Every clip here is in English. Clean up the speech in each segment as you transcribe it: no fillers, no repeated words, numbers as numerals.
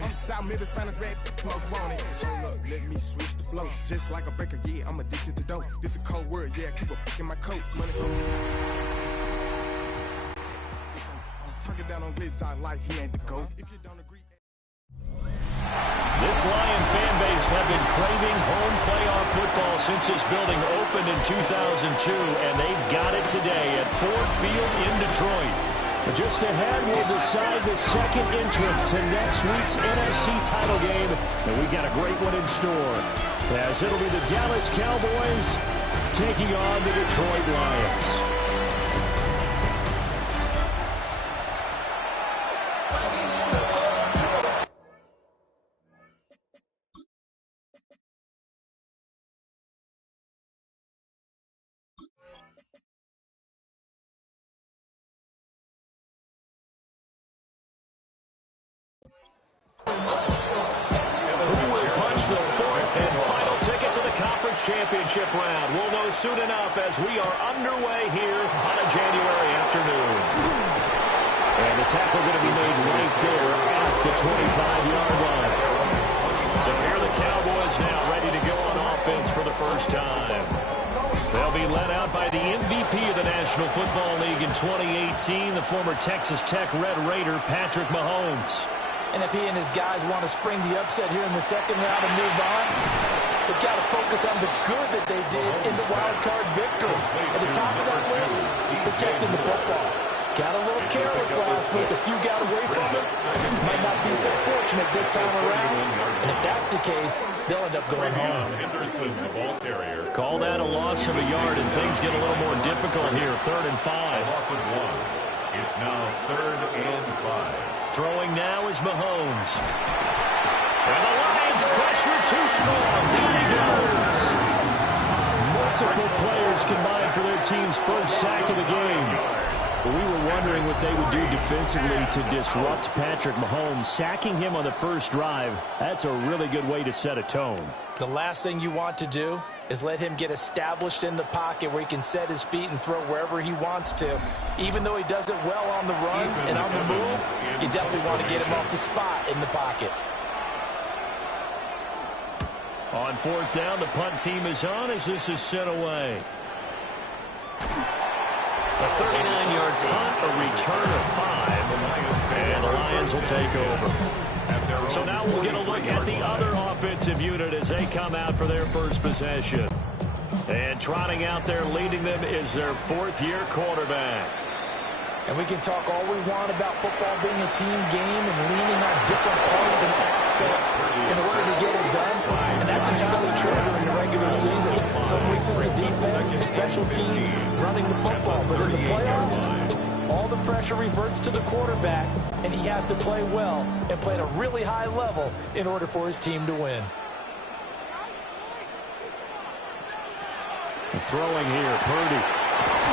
I'm South Middle Spanish red, most wanted. Hold up, let me switch the flow. Just like a breaker, yeah, I'm addicted to dope. This a cold word, yeah, keep a pick in my coat. Money I'm talking down on this side like he ain't the GOAT. If you don't agree. This Lion fan base have been craving home playoff football since this building opened in 2002, and they've got it today at Ford Field in Detroit. But just ahead, we'll decide the second entrant to next week's NFC title game, and we've got a great one in store, as it'll be the Dallas Cowboys taking on the Detroit Lions. Championship round. We'll know soon enough as we are underway here on a January afternoon. And the tackle going to be made right there at the 25-yard line. So here are the Cowboys now ready to go on offense for the first time. They'll be led out by the MVP of the National Football League in 2018, the former Texas Tech Red Raider, Patrick Mahomes. And if he and his guys want to spring the upset here in the second round and move on, they've got to focus on the good that they did in the wild card victory. At the top of that list, protecting the football. Got a little careless last week. A few got away from it. Might not be so fortunate this time around. And if that's the case, they'll end up going home. Call that a loss of a yard, and things get a little more difficult here. 3rd and 5. Loss of 1. It's now 3rd and 5. Throwing now is Mahomes. And the Lions pressure too strong. Down he goes. Multiple players combined for their team's first sack of the game. We were wondering what they would do defensively to disrupt Patrick Mahomes. Sacking him on the first drive, that's a really good way to set a tone. The last thing you want to do is let him get established in the pocket where he can set his feet and throw wherever he wants to. Even though he does it well on the run and on the move, you definitely want to get him off the spot in the pocket. On 4th down, the punt team is on as this is sent away. A 39-yard punt, a return of 5, and the Lions will take over. So now we'll get a look at the other offensive unit as they come out for their first possession. And trotting out there leading them is their 4th-year quarterback. And we can talk all we want about football being a team game and leaning on different parts and aspects in order to get it done. And that's entirely true during the regular season. Some weeks it's the defense, the special teams, running the football. But in the playoffs, all the pressure reverts to the quarterback, and he has to play well and play at a really high level in order for his team to win. Throwing here, Purdy.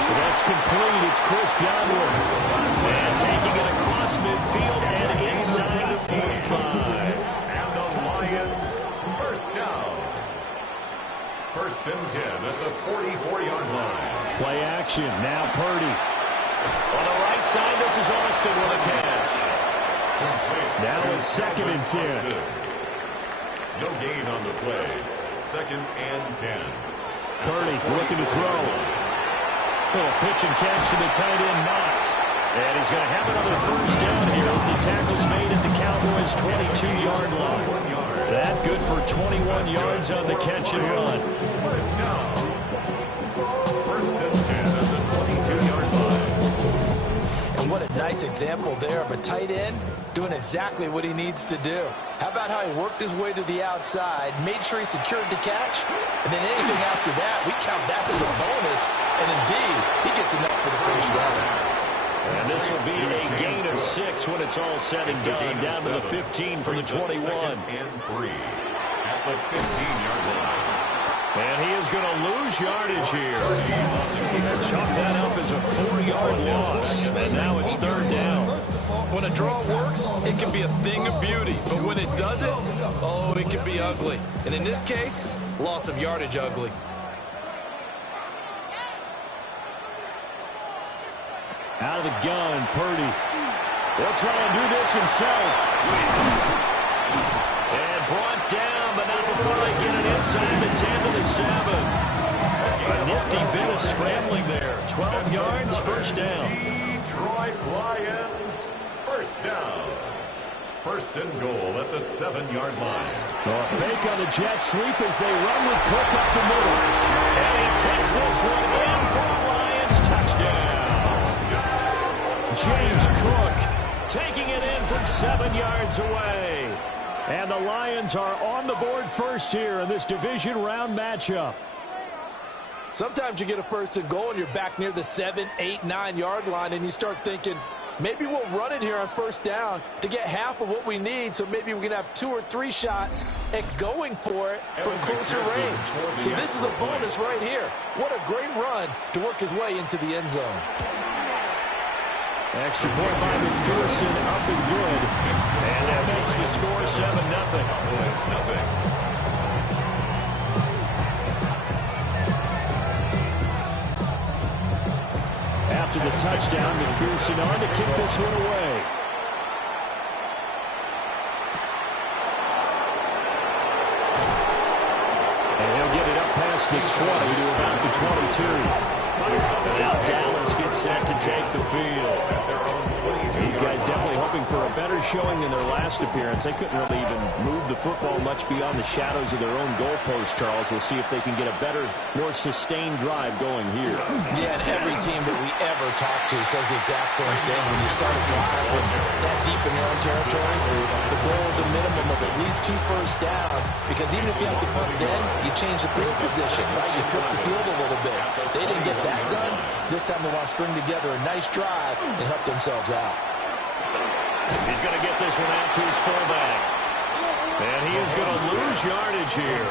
That's complete. It's Chris Godwin. And taking it across midfield and inside the 45. And the Lions first down. 1st and 10 at the 44-yard line. Play action. Now Purdy. On the right side, this is Austin with a catch. Now it's 2nd and 10. No gain on the play. 2nd and 10. Purdy looking to throw. Little pitch and catch to the tight end, Knox. And he's going to have another first down here as the tackle's made at the Cowboys' 22-yard line. That's good for 21 yards on the catch and run. First down. 1st and 10 at the 22-yard line. And what a nice example there of a tight end doing exactly what he needs to do. How about how he worked his way to the outside, made sure he secured the catch, and then anything after that, we count that as a bonus. And indeed, he gets enough for the first down. And this will be a gain of 6 when it's all said and done. Down to the 15 from the 21. And 3 at the 15-yard line. And he is going to lose yardage here. Chalk that up as a 4-yard loss. And now it's 3rd down. When a draw works, it can be a thing of beauty. But when it doesn't, oh, it can be ugly. And in this case, loss of yardage ugly. Out of the gun, Purdy. He'll try and do this himself. inside the 10 to the 7. A nifty bit of scrambling there. 12 yards, first down. Detroit Lions, first down. First and goal at the 7-yard line. A fake on the jet sweep as they run with Cook up the middle. And he takes this one in for a Lions touchdown. James Cook taking it in from 7 yards away. And the Lions are on the board first here in this division round matchup. Sometimes you get a first and goal and you're back near the 7, 8, 9-yard line and you start thinking, maybe we'll run it here on first down to get half of what we need, so maybe we can have 2 or 3 shots at going for it from closer range. So this is a bonus right here. What a great run to work his way into the end zone. Extra point by McPherson, up and good. And that makes the score 7-0. After the touchdown, McPherson on to kick this one away. And he'll get it up past the 20 to about the 22. And now Dallas gets set to take the field. These guys definitely hoping for a better showing than their last appearance. They couldn't really even move the football much beyond the shadows of their own goalpost, Charles. We'll see if they can get a better, more sustained drive going here. Yeah, and every team that we ever talk to says the exact same thing. When you start a drive from that deep in your own territory, the goal is a minimum of at least 2 first downs, because even if you have to punt it in, you change the field position, right? You flip the field a little bit. They didn't get that done. This time they want to string together a nice drive and help themselves out. He's going to get this one out to his fullback. And he is going to lose yardage here.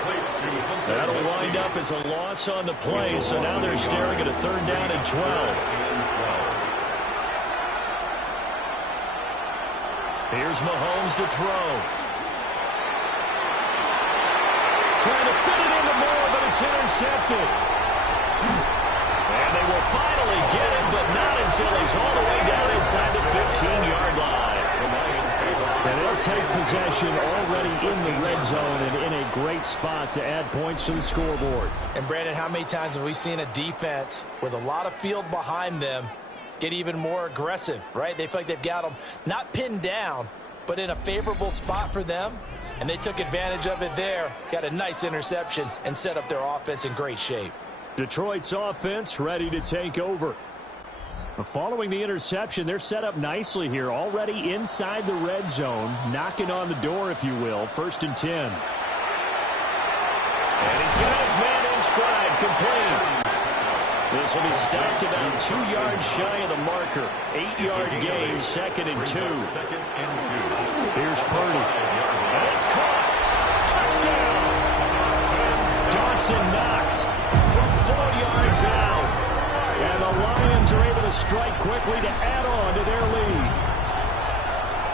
That'll wind up as a loss on the play, so now they're staring at a 3rd down and 12. Here's Mahomes to throw. Trying to fit it into Moore, but it's intercepted. And they will finally get him, but not until he's all the way down inside the 15-yard line. And they'll take possession already in the red zone and in a great spot to add points to the scoreboard. And, Brandon, how many times have we seen a defense with a lot of field behind them get even more aggressive, right? They feel like they've got them not pinned down, but in a favorable spot for them. And they took advantage of it there, got a nice interception, and set up their offense in great shape. Detroit's offense ready to take over. Following the interception, they're set up nicely here, already inside the red zone, knocking on the door, if you will. 1st and 10. And he's got his man in stride, complete. This will be stopped about 2 yards shy of the marker. 8-yard gain, 2nd and 2. Here's Purdy. And it's caught. Touchdown. Dawson Knox from 4 yards out. And the Lions are able to strike quickly to add on to their lead.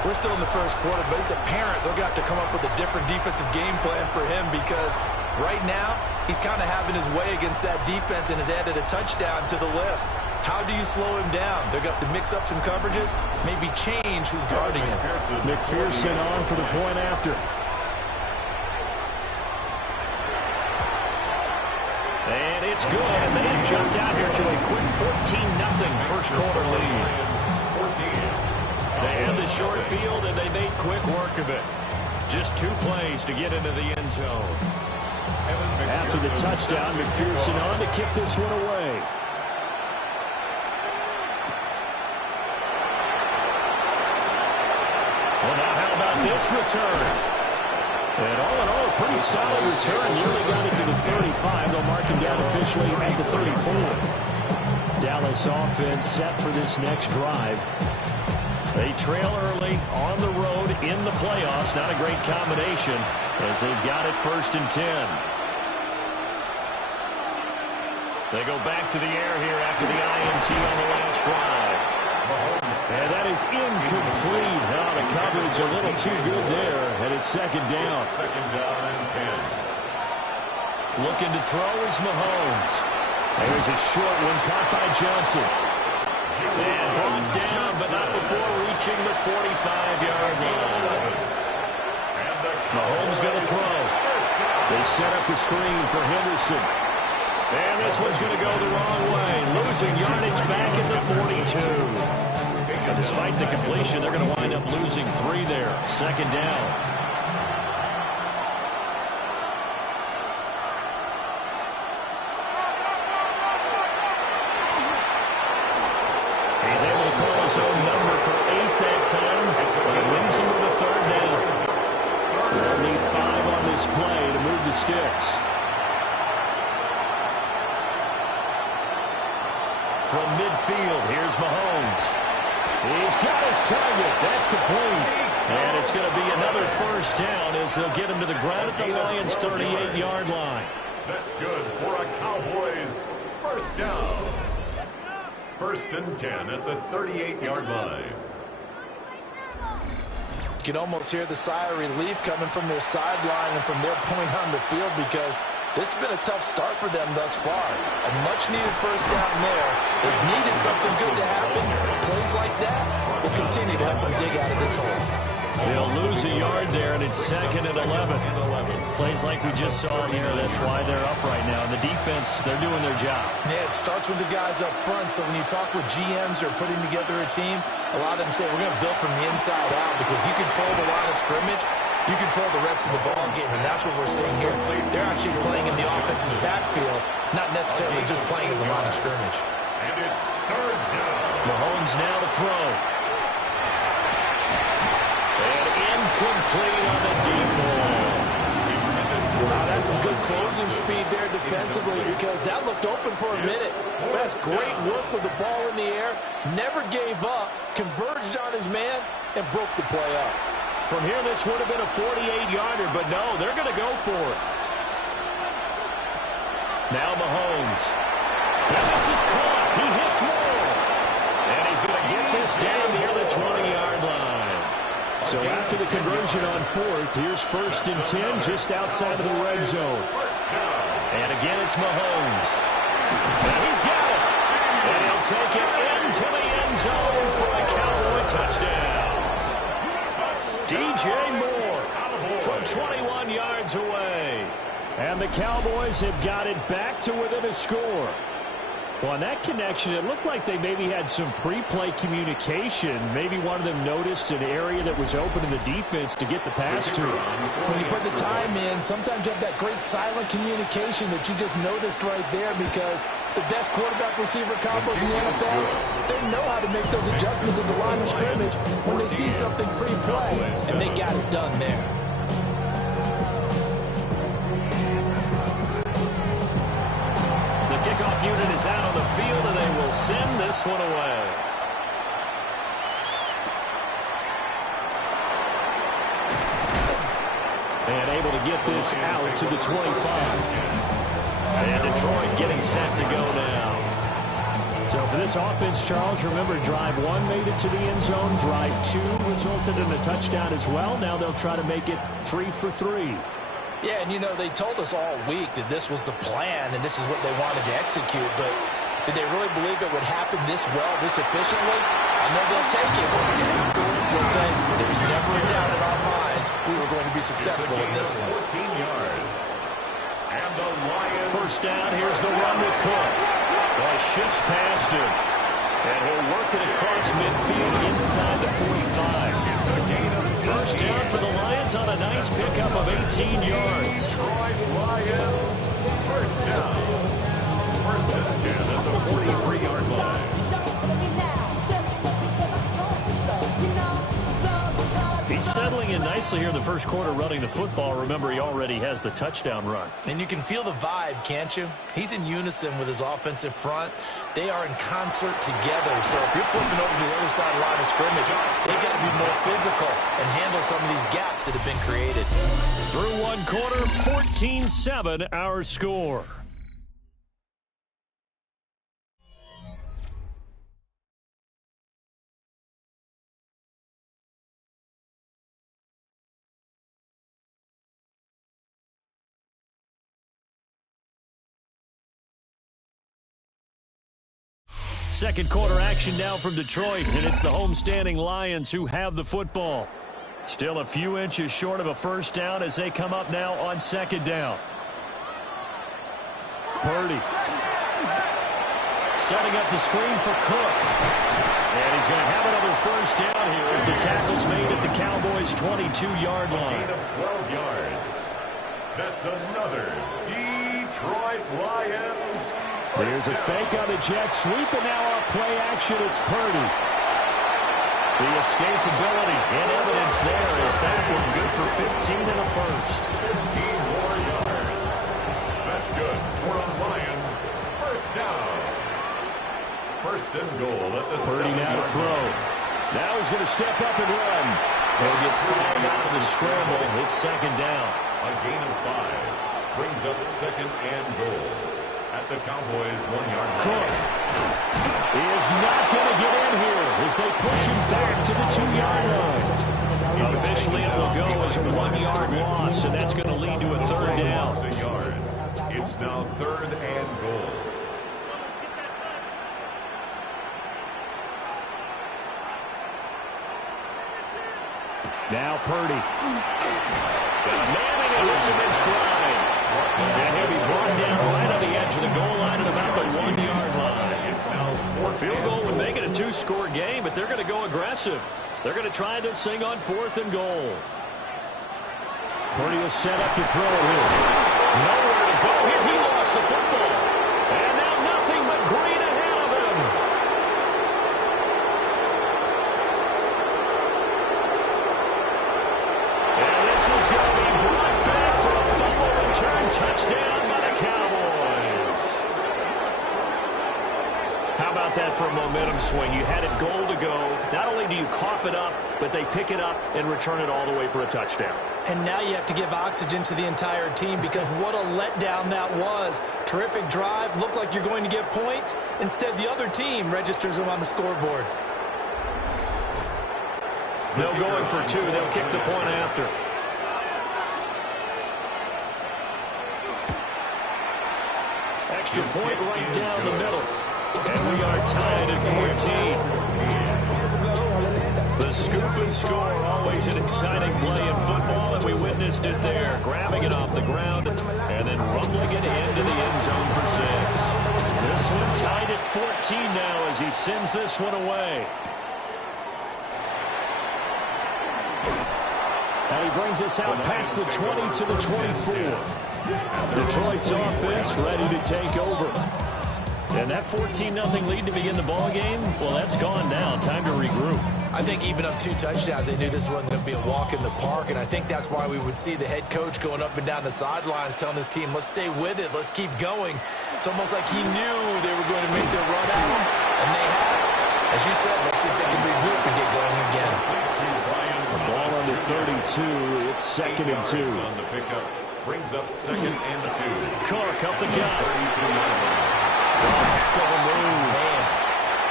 We're still in the first quarter, but it's apparent they're going to have to come up with a different defensive game plan for him, because right now he's kind of having his way against that defense and has added a touchdown to the list. How do you slow him down? They're going to have to mix up some coverages, maybe change who's guarding him. McPherson on for the point after. And it's good, and they have jumped out here to a quick 14-0 first quarter lead. They had the short field, and they made quick work of it. Just 2 plays to get into the end zone. After the touchdown, McPherson on to kick this one away. Well, now how about this return? And all in all, a pretty solid return. Nearly got it to the 35. They'll mark him down officially at the 34. Dallas offense set for this next drive. They trail early on the road in the playoffs. Not a great combination as they've got it 1st and 10. They go back to the air here after the INT on the last drive. And that is incomplete. Now the coverage a little too good there, and it's 2nd down. 2nd down and 10. Looking to throw is Mahomes. There's a short one caught by Johnson. And brought down, but not before reaching the 45-yard line. Mahomes going to throw. They set up the screen for Henderson. And this one's going to go the wrong way. Losing yardage back at the 42. And despite the completion, they're going to wind up losing 3 there. Second down. He's able to call his own number for 8 that time. But it leaves him with a third down. They'll need 5 on this play to move the sticks. From midfield, here's Mahomes. He's got his target. That's complete. And it's going to be another first down as they'll get him to the ground at the Lions' 38-yard line. That's good for a Cowboys first down. First and 10 at the 38-yard line. You can almost hear the sigh of relief coming from their sideline and from their point on the field because this has been a tough start for them thus far. A much-needed first down there. They've needed something good to happen. Plays like that will continue to help them dig out of this hole. They'll lose a yard there, and it's second and 11. Plays like we just saw here. That's why they're up right now. And the defense, they're doing their job. Yeah, it starts with the guys up front. So when you talk with GMs who are putting together a team, a lot of them say, we're going to build from the inside out because if you control the line of scrimmage, you control the rest of the ball game, and that's what we're seeing here. They're actually playing in the offense's backfield, not necessarily just playing at the line of scrimmage. And it's third down. Mahomes now to throw. And incomplete on the deep ball. Wow, that's some good closing speed there defensively because that looked open for a minute. That's great work with the ball in the air. Never gave up, converged on his man, and broke the play up. From here, this would have been a 48-yarder, but no, they're going to go for it. Now Mahomes. Now this is caught. He hits Moore. And he's going to get this down near the 20-yard line. So after the conversion on fourth, here's first and 10 just outside of the red zone. And again, it's Mahomes. And he's got it. And he'll take it into the end zone for a Cowboy touchdown. DJ Moore from 21 yards away. And the Cowboys have got it back to within a score. Well, on that connection, it looked like they maybe had some pre-play communication. Maybe one of them noticed an area that was open in the defense to get the pass to. When you put the time in, sometimes you have that great silent communication that you just noticed right there because the best quarterback receiver combos in the NFL, they know how to make those adjustments in the line of scrimmage when they see something pre-play, and they got it done there. The kickoff unit is out on the field, and they will send this one away. And able to get this out to the 25. And Detroit getting set to go now. So for this offense, Charles, remember drive 1 made it to the end zone. Drive 2 resulted in a touchdown as well. Now they'll try to make it 3 for 3. Yeah, and you know, they told us all week that this was the plan and this is what they wanted to execute, but did they really believe it would happen this well, this efficiently? I know they'll take it, and afterwards they'll say there was never a doubt in our minds we were going to be successful in this one. 14 yards. And the Lions. First down, here's the run with Cook. Well, he shifts past him. And he'll work it across midfield inside the 45. It's a gain of First down for the Lions on a nice pickup of 18 yards. Detroit Lions. First down. First and 10 at the 43-yard line. He's settling in nicely here in the first quarter running the football. Remember, he already has the touchdown run. And you can feel the vibe, can't you? He's in unison with his offensive front. They are in concert together. So if you're flipping over to the other side of the line of scrimmage, they've got to be more physical and handle some of these gaps that have been created. Through one quarter, 14-7 our score. Second quarter action now from Detroit, and it's the homestanding Lions who have the football. Still a few inches short of a first down as they come up now on second down. Purdy setting up the screen for Cook. And he's going to have another first down here as the tackle's made at the Cowboys' 22-yard line. Gain of 12 yards. That's another Detroit Lions. Here's a fake on the jet sweep, and now off play action, it's Purdy. The escapability and evidence there is that one good for 15 and a first. 15 more yards. That's good. We're on Lions. First down. First and goal at the Purdy now to throw. Now he's going to step up and run. He'll get 5 out of the scramble. It's second down. A gain of 5 brings up second and goal at the Cowboys' 1-yard line. Cook is not going to get in here as they push him back to the 2-yard line. Officially, it will go as a 1-yard loss, and that's going to lead to a third down. Lost a yard. It's now third and goal. Now Purdy. Manning and hits him in stride. And he'll be brought down right on the edge of the goal line at about the 1-yard line. A field goal would make it a 2-score game, but they're going to go aggressive. They're going to try this thing on 4th and goal. Purdy will set up to throw here. Nowhere to go here. He lost the football. And now nothing but green ahead of him. And this is going to be brought back for a fumble return touchdown by the Cowboys. How about that for a momentum swing? You had it goal to go. Not only do you cough it up, but they pick it up and return it all the way for a touchdown. And now you have to give oxygen to the entire team because what a letdown that was. Terrific drive. Looked like you're going to get points. Instead, the other team registers them on the scoreboard. No going for 2. They'll kick the point after. Extra point right down the middle. And we are tied at 14. The scoop and score, always an exciting play in football, and we witnessed it there. Grabbing it off the ground and then rumbling it into the end zone for 6. This one tied at 14 now as he sends this one away. And he brings us out past the 20 to the 24. Detroit's offense ready to take over. And that 14-0 lead to begin the ball game, well, that's gone now. Time to regroup. I think even up 2 touchdowns, they knew this wasn't going to be a walk in the park, and I think that's why we would see the head coach going up and down the sidelines telling his team, let's stay with it, let's keep going. It's almost like he knew they were going to make their run at him, and they have. As you said, let's see if they can regroup and get going again. The ball under 32, it's second and 2. On the pickup, brings up second and 2. Cook up the gut. 32-yard line. Heck of a move.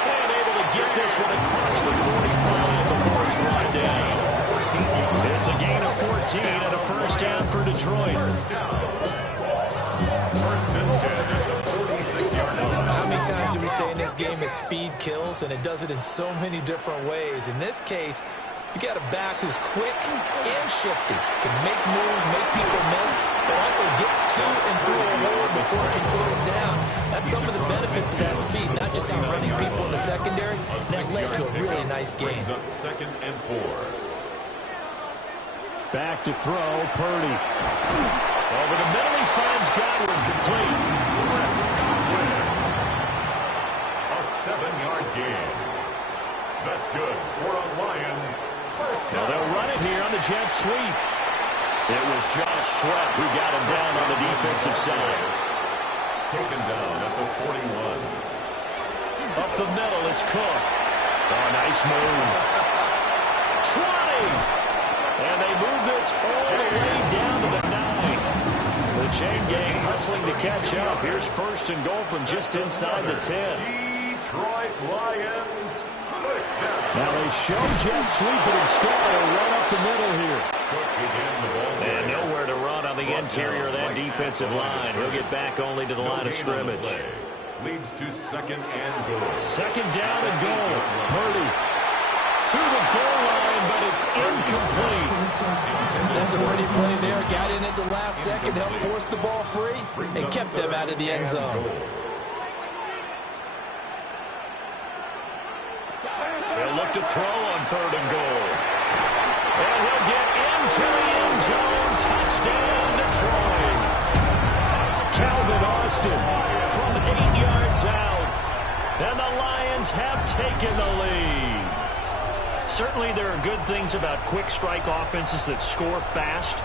And able to get this one across the 45 before it's brought down. It's a gain of 14 and a first down for Detroit. First and 10 at the 46-yard line. How many times do we say in this game is speed kills, and it does it in so many different ways. In this case, you got a back who's quick and shifty, can make moves, make people miss, but also gets to and through a hole before it can close down. That's some of the benefits of that speed, not just outrunning people in the secondary. That led to a really nice game. Up second and 4. Back to throw, Purdy. Over the middle, he finds Godwin complete. A 7-yard gain. That's good. We're on Lions. First down. Well, they'll run it here on the jet sweep. It was Josh Sweat who got him down on the defensive side. Taken down at the 41. Up the middle, it's Cook. Oh, nice move. Trotting. And they move this all the way down to the 9. The chain gang hustling to catch up. Here's first and goal from just inside the 10. Detroit Lions. First down. Now they show jet sweep, but instead they'll run up the middle here. Cook began the ball game. And nowhere to run on the interior of that defensive line. He'll get back only to the line of scrimmage. Leads to second and goal. Second down and goal. Purdy to the goal line. going, but it's incomplete. That's a pretty play there. Got in at the last second, helped force the ball free, and kept them out of the end zone. They'll look to throw on 3rd and goal. And he'll get into the end zone. Touchdown, Detroit. Calvin Austin from 8 yards out. And the Lions have taken the lead. Certainly there are good things about quick strike offenses that score fast,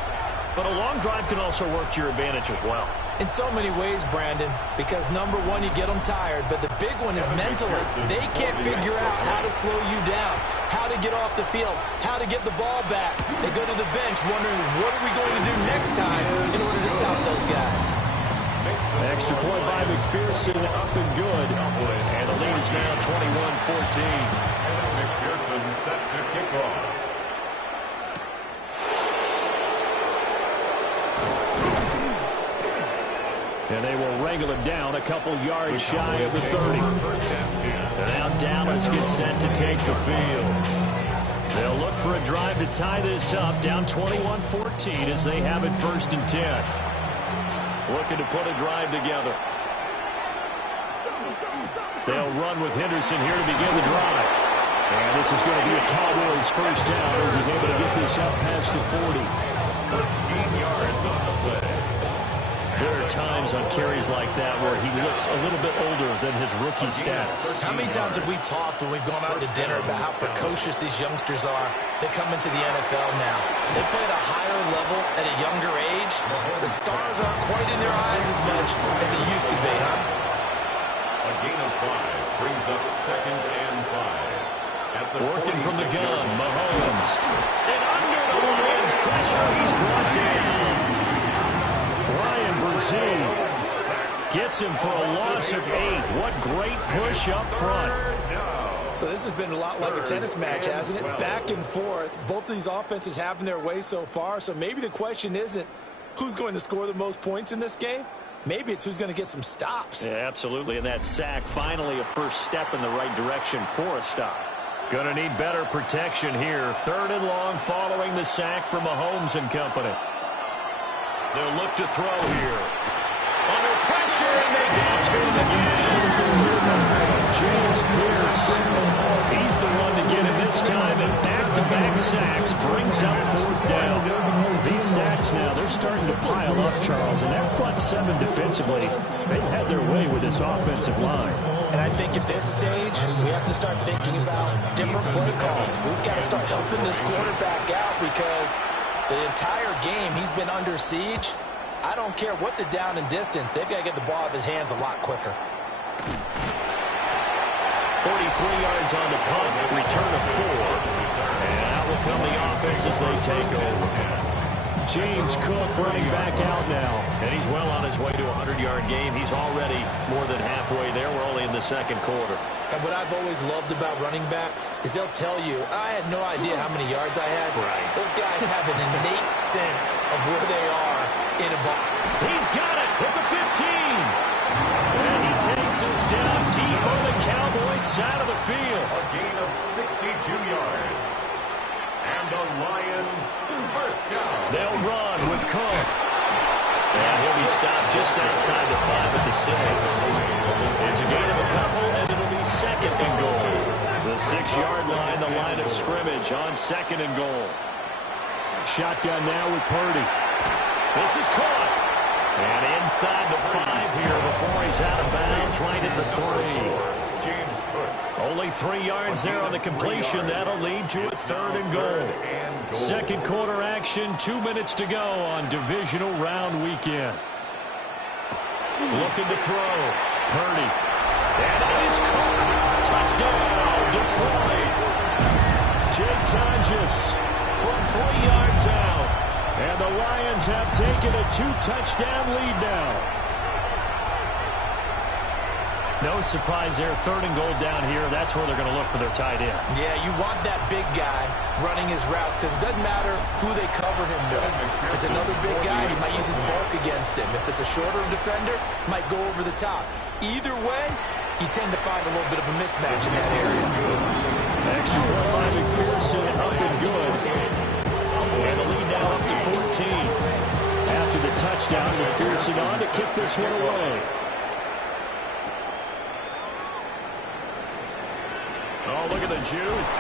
but a long drive can also work to your advantage as well. In so many ways, Brandon, because number one, you get them tired, but the big one is mentally. They can't figure out how to slow you down, how to get off the field, how to get the ball back. They go to the bench wondering, what are we going to do next time in order to stop those guys? Extra point by McPherson, up and good. And the lead is now 21-14. McPherson set to kick off. And they will wrangle it down a couple yards shy of the 30. And now Dallas gets set to take the field. They'll look for a drive to tie this up, down 21-14 as they have it 1st and 10. Looking to put a drive together. They'll run with Henderson here to begin the drive. And this is going to be a Cowboys first down as he's able to get this up past the 40. 13 yards on the play. There are times on carries like that where he looks a little bit older than his rookie status. How many times have we talked when we've gone out to dinner about how precocious these youngsters are? They come into the NFL now. They play at a higher level at a younger age. The stars aren't quite in their eyes as much as it used to be, huh? A gain of 5 brings up 2nd and 5. At the Working from the gun, Mahomes. And under the Lions' pressure, he's brought down. Brian Brzee gets him for a loss of 8. What great push up front. So this has been a lot like a tennis match, hasn't it? Back and forth. Both of these offenses having their way so far. So maybe the question isn't who's going to score the most points in this game. Maybe it's who's going to get some stops. Yeah, absolutely. And that sack, finally a first step in the right direction for a stop. Going to need better protection here. 3rd and long following the sack from Mahomes and company. They'll look to throw here. Under pressure, and they get to him again. James Pierce. He's the one to get him this time, and back-to-back sacks brings up 4th down. These sacks now, they're starting to pile up, Charles, and that front 7 defensively, they've had their way with this offensive line. And I think at this stage, we have to start thinking about different play calls. We've got to start helping this quarterback out because the entire game, he's been under siege. I don't care what the down and distance. They've got to get the ball out of his hands a lot quicker. 43 yards on the punt, return of 4. And out will come the offense as they take over. James Cook running back out now. And he's well on his way to a 100-yard game. He's already more than halfway there. We're only in the 2nd quarter. And what I've always loved about running backs is they'll tell you, I had no idea how many yards I had. Right. Those guys have an innate sense of where they are in a ball. He's got it at the 15. And he takes us down deep on the Cowboys side of the field. A gain of 62 yards. And the Lions first down. They'll run with Cook. And he'll be stopped just outside the 5 at the 6. It's a gain of a couple, and it'll be 2nd and goal. The 6-yard line, the line of scrimmage on 2nd and goal. Shotgun now with Purdy. This is caught. And inside the 5 here before he's out of bounds, right at the 3. James Cook. Only 3 yards there on the completion. That'll lead to a 3rd and goal. 2nd quarter action, 2 minutes to go on Divisional round weekend. Looking to throw. Purdy. And it is caught. Touchdown, Detroit. Jake Tonjes from 3 yards out. And the Lions have taken a 2-touchdown lead now. No surprise there. 3rd and goal down here. That's where they're going to look for their tight end. Yeah, you want that big guy running his routes because it doesn't matter who they cover him with. If it's another big guy, he might use his bulk against him. If it's a shorter defender, might go over the top. Either way, you tend to find a little bit of a mismatch in that area. extra point by McPherson, up and good. And the lead now up to 14. After the touchdown, McPherson on to kick this one away. Oh, look at the juke.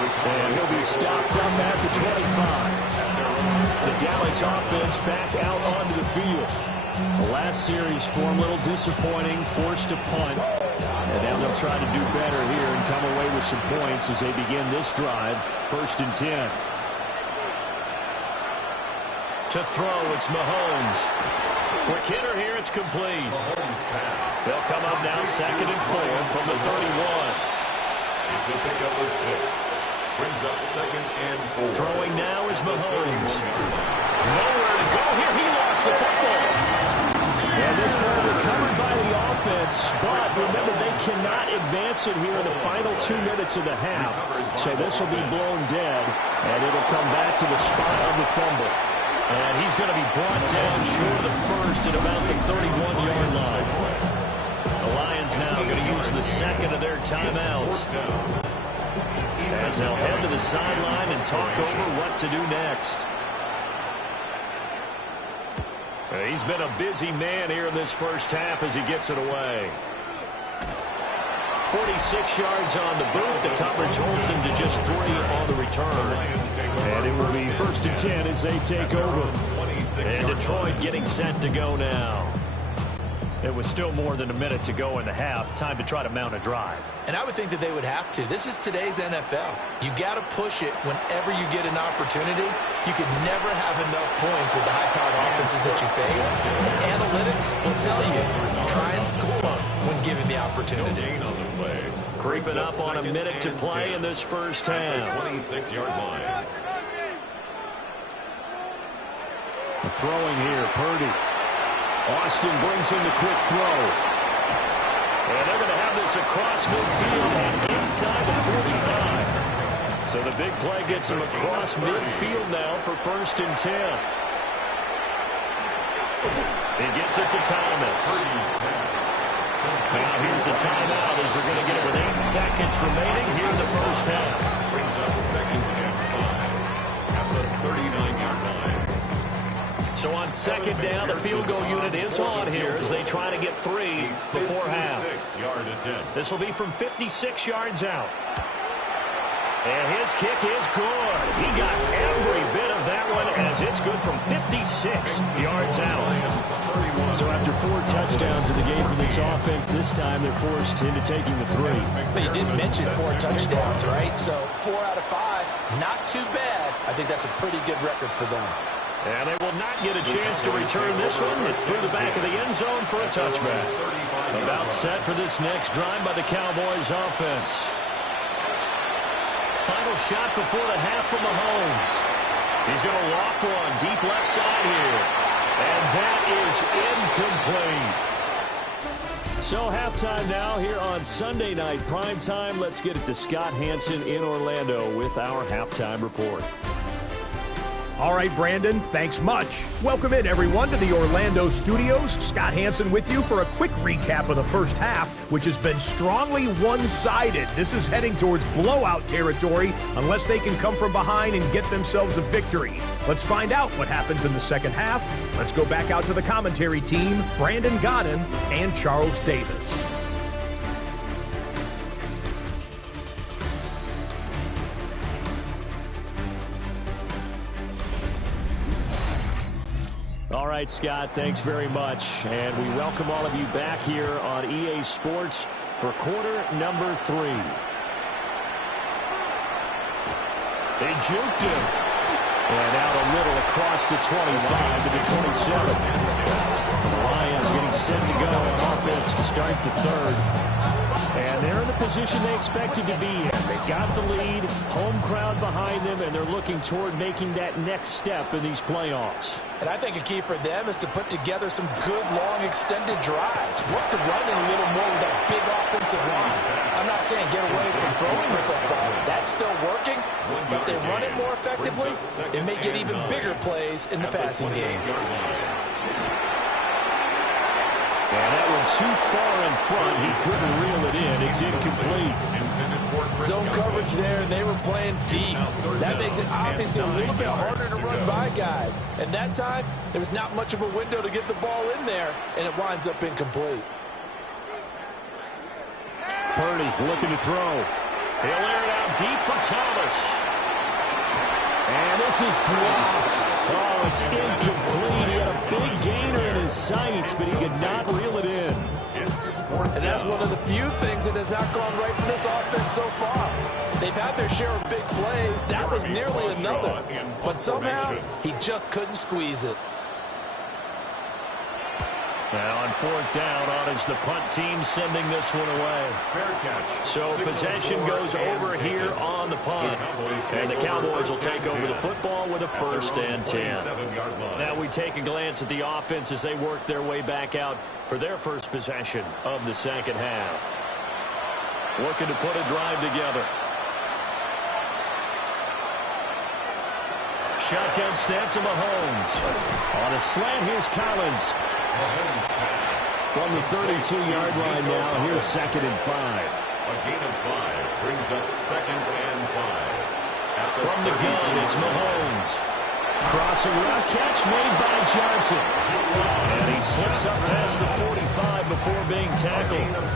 And he'll be stopped up at the 25. The Dallas offense back out onto the field. The last series for him, a little disappointing, forced a punt. And now they'll try to do better here and come away with some points as they begin this drive. 1st and 10. To throw, it's Mahomes. Quick hitter here, it's complete. They'll come up now 2nd and 4 from the 31. It's a pickup of 6. Brings up 2nd and 4. Throwing now is Mahomes. Nowhere to go here. He lost the football. And this ball recovered by the offense. But remember, they cannot advance it here in the final 2 minutes of the half. So this will be blown dead. And it'll come back to the spot of the fumble. And he's going to be brought down short of the first at about the 31-yard line. The Lions now going to use the 2nd of their timeouts, as they'll head to the sideline and talk over what to do next. He's been a busy man here in this first half as he gets it away. 46 yards on the boot. The coverage holds him to just 3 on the return. And it will be 1st and 10 as they take over. And Detroit getting set to go now. It was still more than a minute to go in the half. Time to try to mount a drive. And I would think that they would have to. This is today's NFL. You got to push it whenever you get an opportunity. You could never have enough points with the high-powered offenses that you face. And analytics will tell you, try and score when given the opportunity. Creeping up on a minute to play in this first half. 26-yard line. Throwing here, Purdy. Austin brings in the quick throw. And they're going to have this across midfield and inside the 45. So the big play gets him across midfield now for 1st and 10. He gets it to Thomas. Now here's a timeout as they're going to get it with 8 seconds remaining here in the first half. Brings up 2nd and 5 at the 39-yard line. So on 2nd down, the field goal unit is on here as they try to get 3 before half. This will be from 56 yards out. And his kick is good. He got every bit of that one as it's good from 56 yards out. So after 4 touchdowns in the game for this offense, this time they're forced into taking the 3. But you did mention 4 touchdowns, right? So 4 out of 5, not too bad. I think that's a pretty good record for them. And they will not get a chance to return this one. It's through the back of the end zone for a touchback. About set for this next drive by the Cowboys offense. Final shot before the half from Mahomes. He's going to loft one deep left side here. And that is incomplete. So halftime now here on Sunday night primetime. Let's get it to Scott Hanson in Orlando with our halftime report. All right, Brandon, thanks much. Welcome in, everyone, to the Orlando studios. Scott Hanson with you for a quick recap of the first half, which has been strongly one-sided. This is heading towards blowout territory unless they can come from behind and get themselves a victory. Let's find out what happens in the second half. Let's go back out to the commentary team, Brandon Godden and Charles Davis. All right, Scott, thanks very much. And we welcome all of you back here on EA Sports for quarter number 3. They juked him. And out a little across the 25 to the 27. The Lions getting set to go on offense to start the 3rd. And they're in the position they expected to be in. They've got the lead, home crowd behind them, and they're looking toward making that next step in these playoffs. And I think a key for them is to put together some good, long, extended drives. Work the running a little more with that big offensive line. I'm not saying get away from throwing the football. That's still working. But if they run it more effectively, it may get even bigger plays in the passing game. And that one too far in front. He couldn't reel it in. It's incomplete. Zone coverage there, and they were playing deep. That makes it obviously a little bit harder to run by guys. And that time, there was not much of a window to get the ball in there, and it winds up incomplete. Purdy looking to throw. He'll air it out deep for Thomas. And this is dropped. Oh, it's incomplete. He had a big gainer in his sights, but he could not reel it in. And that's one of the few things that has not gone right for this offense so far. They've had their share of big plays. That was nearly another. But somehow, he just couldn't squeeze it. Now on fourth down, on is the punt team sending this one away. Fair catch. So possession goes over here on the punt. And the Cowboys will take over the football with a 1st and 10. Now we take a glance at the offense as they work their way back out for their first possession of the second half. Looking to put a drive together. Shotgun snap to Mahomes. On a slant, here's Collins. From the 32-yard line now, here's 2nd and 5. A gain of 5 brings up 2nd and 5. From the gun, it's Mahomes. Crossing route catch made by Johnson. And he slips up past the 45 before being tackled.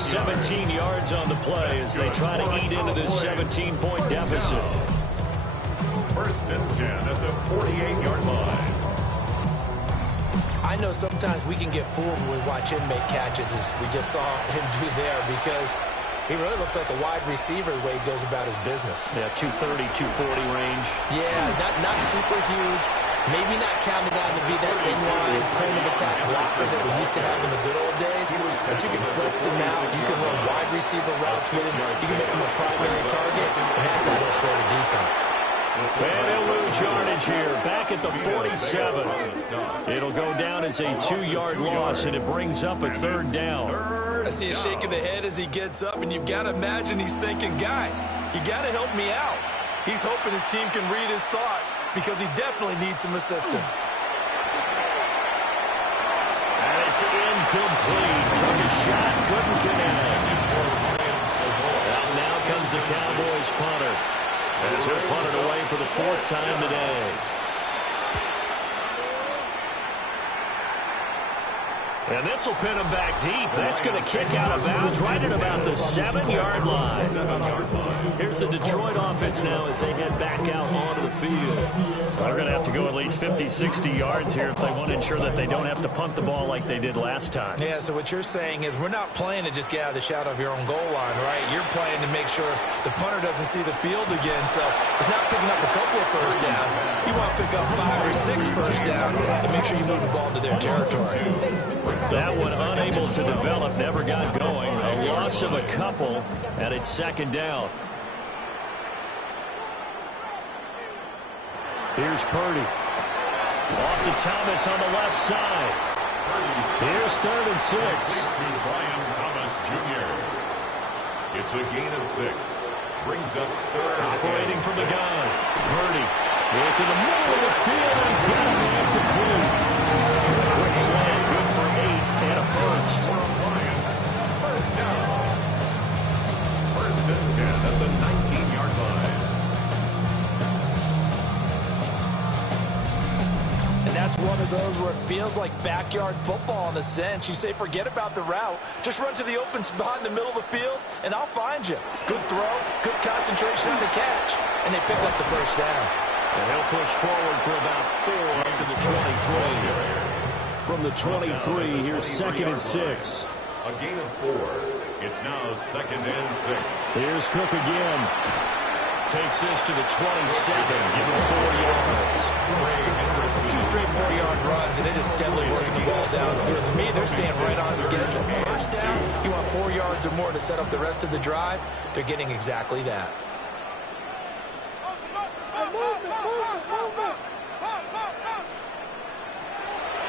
17 yards on the play as they try to eat into this 17-point deficit. 1st and 10 at the 48-yard line. I know sometimes we can get fooled when we watch him make catches, as we just saw him do there, because he really looks like a wide receiver the way he goes about his business. Yeah, 230, 240 range. Yeah, not super huge. Maybe not counted on to be that inline point of attack blocker that we used to have in the good old days. But you can flex him out. You can run wide receiver routes with him. You can make him a primary target, and that's how he'll short a defense. And he'll lose yardage here, back at the 47. It'll go down as a 2-yard loss, and it brings up a 3rd down. I see a shake of the head as he gets up, and you've got to imagine he's thinking, guys, you got to help me out. He's hoping his team can read his thoughts because he definitely needs some assistance. And it's incomplete. Took a shot, couldn't connect. Now comes the Cowboys punter. As they're punted away for the 4th time today. And this will pin him back deep. That's going to kick out of bounds right at about the 7-yard line. Here's the Detroit offense now as they head back out onto the field. They're going to have to go at least 50, 60 yards here if they want to ensure that they don't have to punt the ball like they did last time. Yeah, so what you're saying is we're not playing to just get out of the shadow of your own goal line, right? You're playing to make sure the punter doesn't see the field again. So it's not picking up a couple of first downs. You want to pick up 5 or 6 first downs and make sure you move the ball into their territory. That one unable to develop, never got going. A loss of a couple, and it's 2nd down. Here's Purdy. Off to Thomas on the left side. Here's 3rd and 6. To Brian Thomas Jr. It's a gain of 6. Brings up 3rd. Operating from the gun. Purdy. Look in the middle of the field, and he's got to be incomplete. Quick slant, good for 8 and a 1st. First down. 1st and 10 at the 19-yard line. And that's one of those where it feels like backyard football in a sense. You say forget about the route. Just run to the open spot in the middle of the field, and I'll find you. Good throw, good concentration on the catch, and they pick up the first down. And he'll push forward for about 4 up to the 23. From the 23, here's 2nd and 6. A gain of 4. It's now 2nd and 6. Here's Cook again. Takes this to the 27. Give him 4 yards. 2 straight 4-yard runs, and they just steadily working the ball downfield. To me, they're staying right on schedule. First down, you want 4 yards or more to set up the rest of the drive. They're getting exactly that.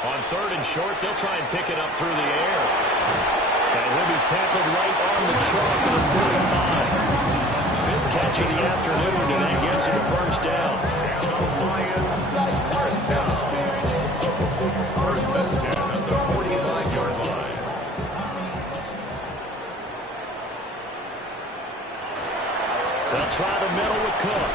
On 3rd and short, they'll try and pick it up through the air. And he'll be tackled right on the chalk at the 45. 5th catch of the afternoon, and that gets him a first down. First down. 1st and 10 at the 45-yard line. the middle with Cook.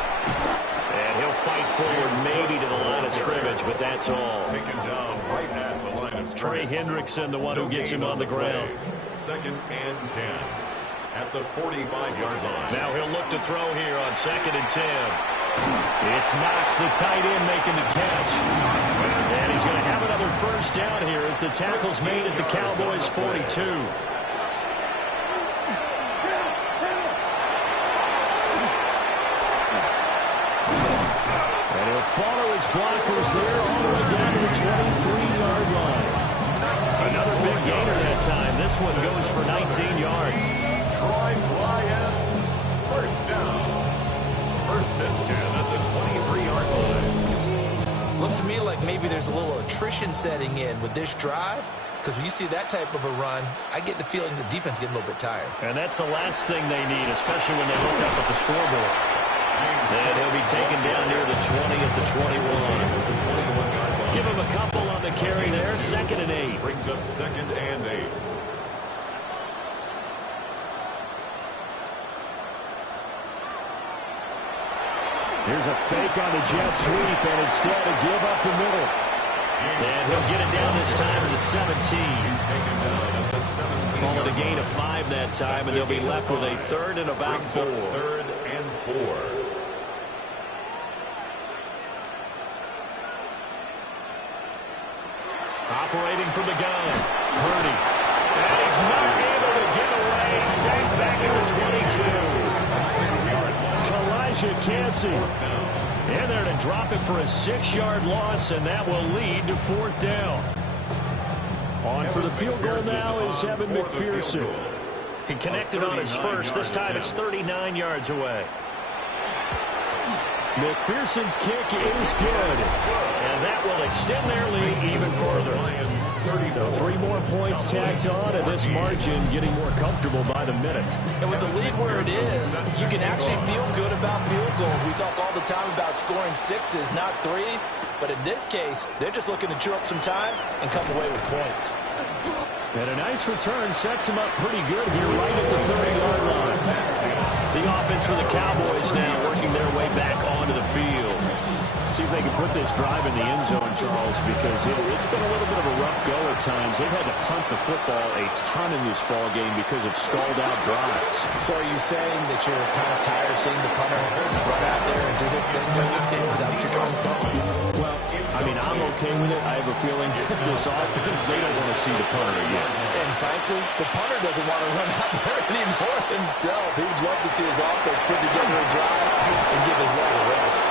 And he'll fight forward maybe to the line of scrimmage, but that's all. Taken down right at the line of Trey scrimmage. Hendrickson, the one who gets him on the ground. 2nd and 10 at the 45-yard line. Now he'll look to throw here on 2nd and 10. It's Knox, the tight end, making the catch. And he's going to have another first down here as the tackle's made at the Cowboys' 42. And he'll follow his blockers there all the way down to the 23-yard line. Another big gainer that time. This one goes for 19 yards. Detroit Lions, first down. 1st and 10 at the 23-yard line. Looks to me like maybe there's a little attrition setting in with this drive, because when you see that type of a run, I get the feeling the defense getting a little bit tired. And that's the last thing they need, especially when they look up at the scoreboard. And he'll be taken down near the 20 at the 21. Give him a couple on the carry there. 2nd and 8. Brings up 2nd and 8. Here's a fake on the jet sweep, and instead a give up the middle. And he'll get it down this time to the 17. He's taken down at the 17. Call it a gain of 5 that time, and they'll be left with a 3rd and about 4. 3rd and 4. Operating from the gun, Purdy. And he's not able to get away. Safe back at the 22. Kalijah Cansey in there to drop it for a 6-yard loss, and that will lead to 4th down. On for the field goal now is Evan McPherson. He connected on his first. This time it's 39 yards away. McPherson's kick is good, and that will extend their lead even further. 3 more points tacked on, and this margin getting more comfortable by the minute. And with the lead where it is, you can actually feel good about field goals. We talk all the time about scoring 6s, not 3s. But in this case, they're just looking to chew up some time and come away with points. And a nice return sets him up pretty good here right at the 30-yard line. The offense for the Cowboys now working their way back onto the field. See if they can put this drive in the end zone, Charles, because it's been a little bit of a rough go at times. They've had to punt the football a ton in this ball game because of stalled-out drives. So are you saying that you're kind of tired of seeing the punter run out there and do this thing during this game? Is that what you're trying to say? Well, I mean, I'm okay with it. I have a feeling this offense, they don't want to see the punter again. And frankly, the punter doesn't want to run out there anymore himself. He would love to see his offense put together a drive and give his leg a rest.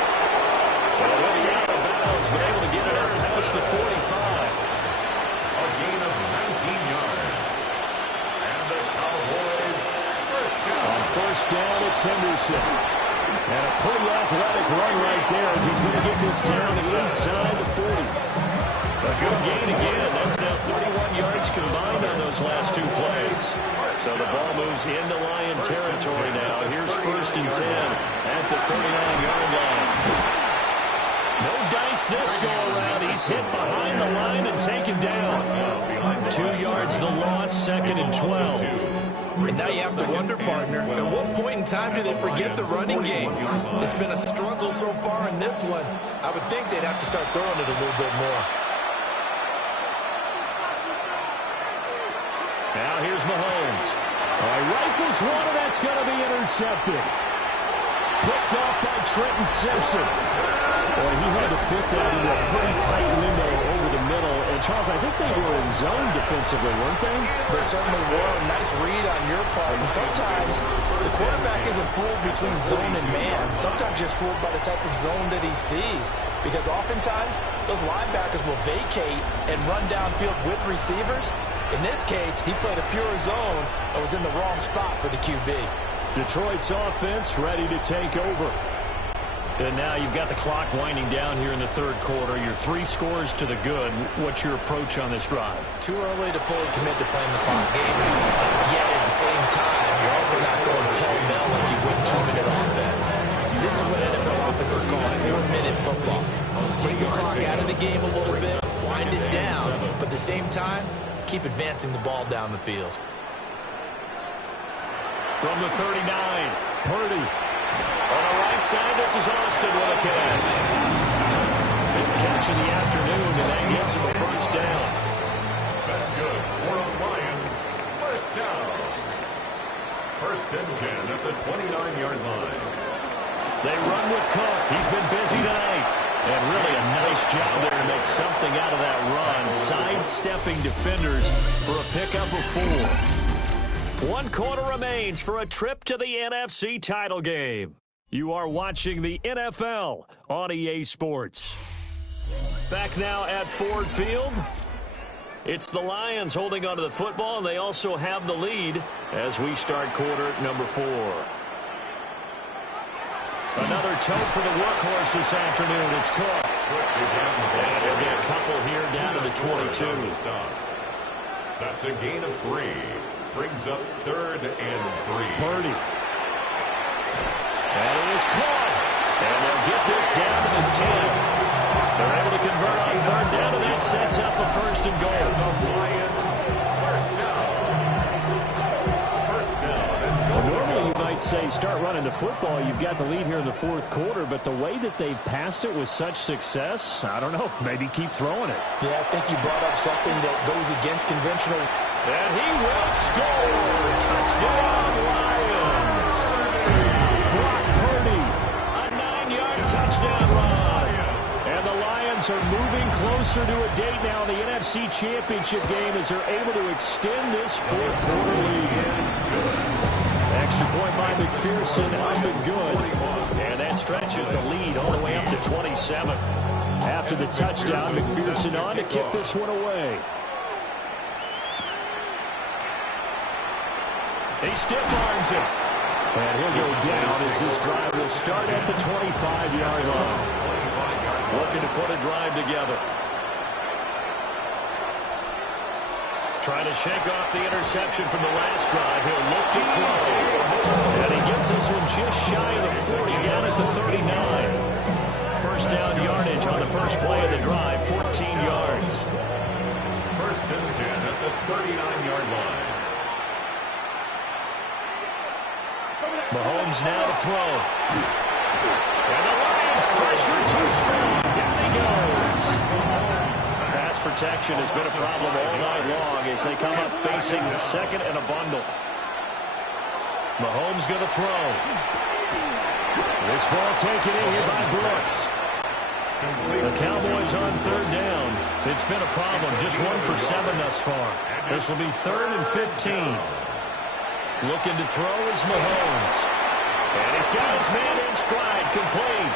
Well, he'll be out of bounds, but able to get it out past the 45. A gain of 19 yards. And the Cowboys first down. On first down, it's Henderson. And a pretty athletic run right there as he's going to get this down inside the 40. A good gain again. That's now 31 yards combined on those last 2 plays. So the ball moves into Lion territory now. Here's 1st and 10 at the 39-yard line. No dice this go-around. He's hit behind the line and taken down. 2 yards the loss, 2nd and 12. And now you have to wonder, partner, at what point in time do they forget the running game? It's been a struggle so far in this one. I would think they'd have to start throwing it a little bit more. Now here's Mahomes. Rifles one, and that's going to be intercepted. Picked off by Trenton Simpson. Boy, he had to fit that into a pretty tight window over the middle. And, Charles, I think they were in zone defensively, weren't they? They certainly were. A nice read on your part. And sometimes the quarterback isn't fooled between zone and man. Sometimes you're fooled by the type of zone that he sees. Because oftentimes, those linebackers will vacate and run downfield with receivers. In this case, he played a pure zone and was in the wrong spot for the QB. Detroit's offense ready to take over. And now you've got the clock winding down here in the 3rd quarter. Your 3 scores to the good. What's your approach on this drive? Too early to fully commit to playing the clock game. Yet at the same time, you're also not going pell-mell like you would 2-minute offense. This is what NFL offenses call 4-minute football. Take the clock out of the game a little bit, wind it down, but at the same time, keep advancing the ball down the field. From the 39, Purdy. On the right side, this is Austin with a catch. Fifth catch of the afternoon, and that gets him a first down. That's good. For the Lions, first down. First and 10 at the 29-yard line. They run with Cook. He's been busy tonight. And really a nice job there to make something out of that run. Sidestepping defenders for a pickup of 4. 1 quarter remains for a trip to the NFC title game. You are watching the NFL on EA Sports. Back now at Ford Field. It's the Lions holding onto the football, and they also have the lead as we start quarter number 4. Another tote for the workhorse this afternoon. It's Cook. And he'll get a couple here down to the 22. That's a gain of 3. Brings up 3rd and 3. Purdy. And it is caught. And they'll get this down to the 10. They're able to convert on 3rd down, and that sets up a 1st and goal. The Lions, first down. First down. Well, normally you might say start running the football. You've got the lead here in the 4th quarter, but the way that they've passed it with such success, I don't know, maybe keep throwing it. Yeah, I think you brought up something that goes against conventional. And he will score. Touchdown, Lions. Brock Purdy, a 9-yard touchdown run. And the Lions are moving closer to a date now in the NFC Championship game as they're able to extend this 4th quarter lead. Extra point by McPherson, up and good. And that stretches the lead all the way up to 27. After the touchdown, McPherson on to kick this one away. He stiff-arms it. And he'll go down as this drive will start at the 25-yard line. Looking to put a drive together. Trying to shake off the interception from the last drive. He'll look to throw. And he gets this one just shy of the 40, down at the 39. First down yardage on the first play of the drive, 14 yards. First and 10 at the 39-yard line. Mahomes now to throw. And the Lions pressure too strong. Down he goes. Pass protection has been a problem all night long as they come up facing the second and a bundle. Mahomes going to throw. This ball taken in here by Brooks. The Cowboys on 3rd down. It's been a problem. Just 1 for 7 thus far. This will be 3rd and 15. Looking to throw is Mahomes. And he's got his man in stride, complete.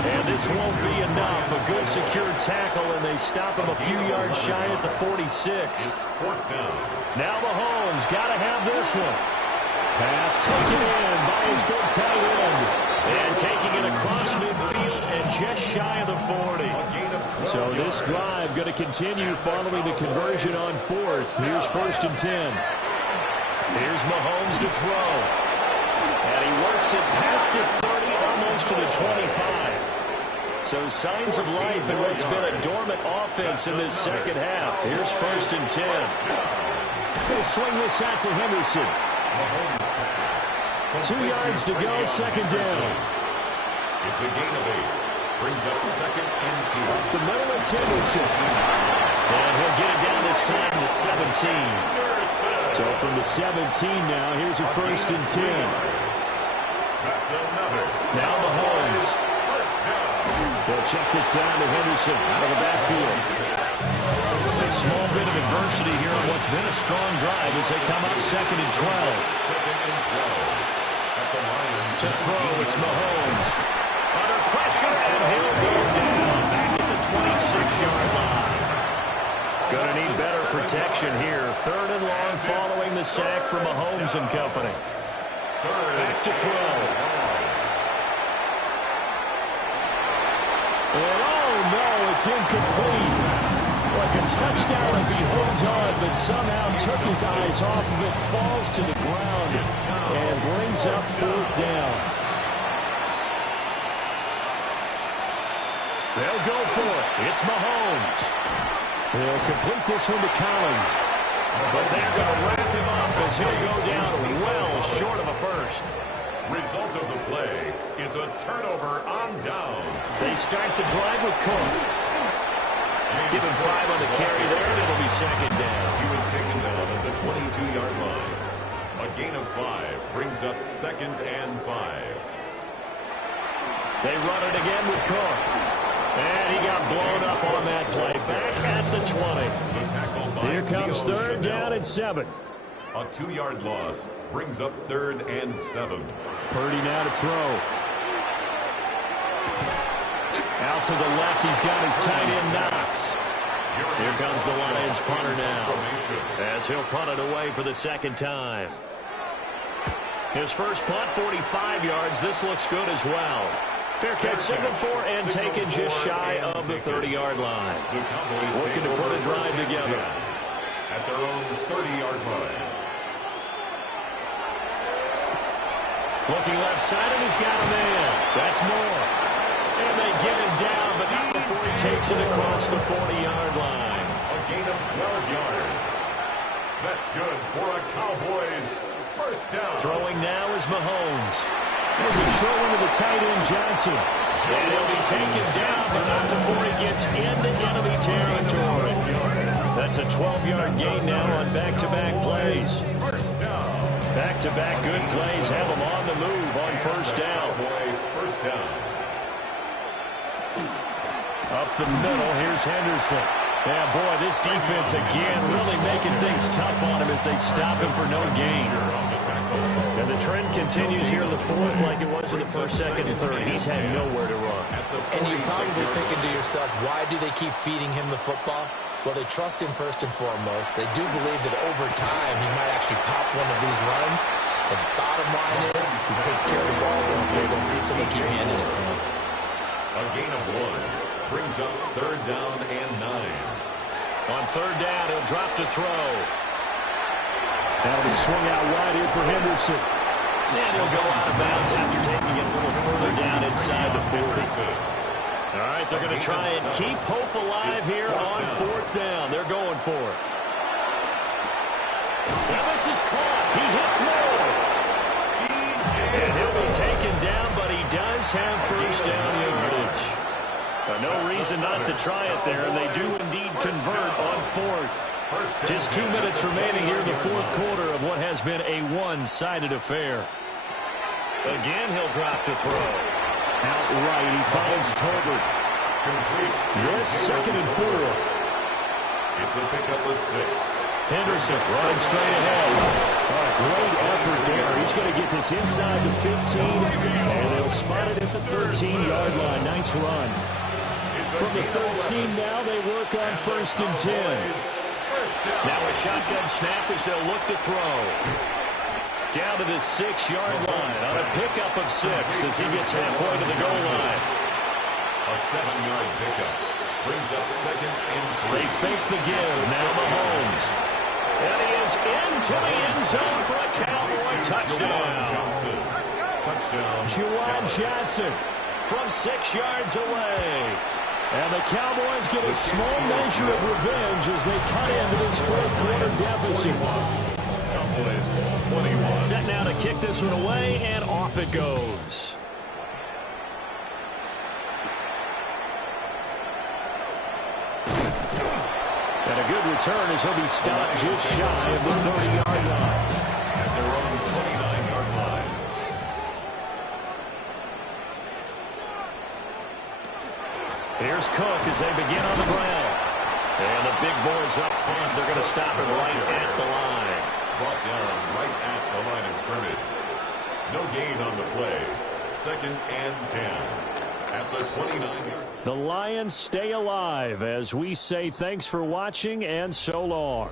And this won't be enough. A good secure tackle, and they stop him a few yards shy at the 46. Now Mahomes got to have this one. Pass taken in by his big tight end. And taking it across midfield and just shy of the 40. So this drive going to continue following the conversion on 4th. Here's 1st and 10. Here's Mahomes to throw. And he works it past the 30, almost to the 25. So signs of life in what's been a dormant offense in this second half. Here's 1st and 10. He'll swing this out to Henderson. 2 yards to go, 2nd down. It's a gain of 8. Brings up 2nd and 2. Up the middle, it's Henderson. And he'll get it down this time to 17. So from the 17 now, here's a 1st and 10. That's another. Now Mahomes. They'll check this down to Henderson out of the backfield. A small bit of adversity here on what's been a strong drive as they come up 2nd and 12. 2nd and 12. At the Lions. To throw, it's Mahomes. Under pressure, and he'll go down back at the 26-yard line. Gonna need better protection here. 3rd and long following the sack from Mahomes and company. Back to throw. And oh no, it's incomplete. Well, it's a touchdown if he holds on, but somehow took his eyes off of it, falls to the ground, and brings up 4th down. They'll go for it. It's Mahomes. They'll complete this one to Collins. But they're going to wrap him up as he'll go down well short of a first. Result of the play is a turnover on down. They start the drive with Cook. Give him 5 on the carry there, and it'll be second down. He was taken down at the 22-yard line. A gain of 5 brings up second and 5. They run it again with Cook. And he got blown up on that play. Back at the 20. The tackle by Here comes Leo third Chanel. down and 7. A 2-yard loss brings up third and 7. Purdy now to throw. Out to the left, he's got his tight end Knox. Here comes the Lions punter now, as he'll punt it away for the second time. His first punt, 45 yards. This looks good as well. Fair catch signal for and taken just shy of the 30-yard line. Looking to put a drive together. At their own 30-yard line. Looking left side, and he's got a man. That's more. And they get him down, but not before he takes it across the 40-yard line. A gain of 12 yards. That's good for a Cowboys first down. Throwing now is Mahomes. There's a throw into the tight end, Johnson. And he'll be taken down, but not before he gets into enemy territory. That's a 12-yard gain now on back-to-back plays. First down. Back-to-back good plays have him on the move on first down. First down. Up the middle, here's Henderson. Yeah, boy, this defense again really making things tough on him as they stop him for no gain. And the trend continues here in the fourth like it was in the first, second, and third. He's had nowhere to run. And you're probably thinking to yourself, why do they keep feeding him the football? Well, they trust him first and foremost. They do believe that over time he might actually pop one of these runs. The bottom line is he takes care of the ball well for them, so they keep handing it to him. A gain of 1 brings up third down and 9. On third down, he'll drop to throw. That'll be swung out wide here for Henderson. And he'll go out of bounds after taking it a little further down inside the 40. All right, they're going to try and keep hope alive here on fourth down. They're going for it. And this is caught. He hits Moore. And he'll be taken down, but he does have first down yardage. No reason not to try it there, and they do indeed convert on fourth. Just 2 minutes remaining here in the fourth quarter of what has been a one-sided affair. Again, he'll drop to throw. Outright, he finds Tolbert. This second and 4. It's a pickup of 6. Henderson runs straight ahead. Great effort there. He's going to get this inside the 15, and they'll spot it at the 13-yard line. Nice run. From the 13 now, they work on first and 10. Now a shotgun snap as they'll look to throw. Down to the 6-yard line on a pickup of 6 as he gets halfway to the goal line. A 7-yard pickup brings up second and 3. They fake the give. Now Mahomes. And he is into the end zone for a Cowboy touchdown. Juwan Johnson from 6 yards away. And the Cowboys get a small measure of revenge as they cut into this fourth quarter deficit. Cowboys 21. Set now to kick this one away, and off it goes. And a good return as he'll be stopped just shy of the 30-yard line. At their own 29-yard line. Here's Cook as they begin on the ground. And the big boys up front. They're going to stop it right at the line. Brought down right at the line of scrimmage. No gain on the play. Second and 10. At the 29-yard. The Lions stay alive as we say thanks for watching and so long.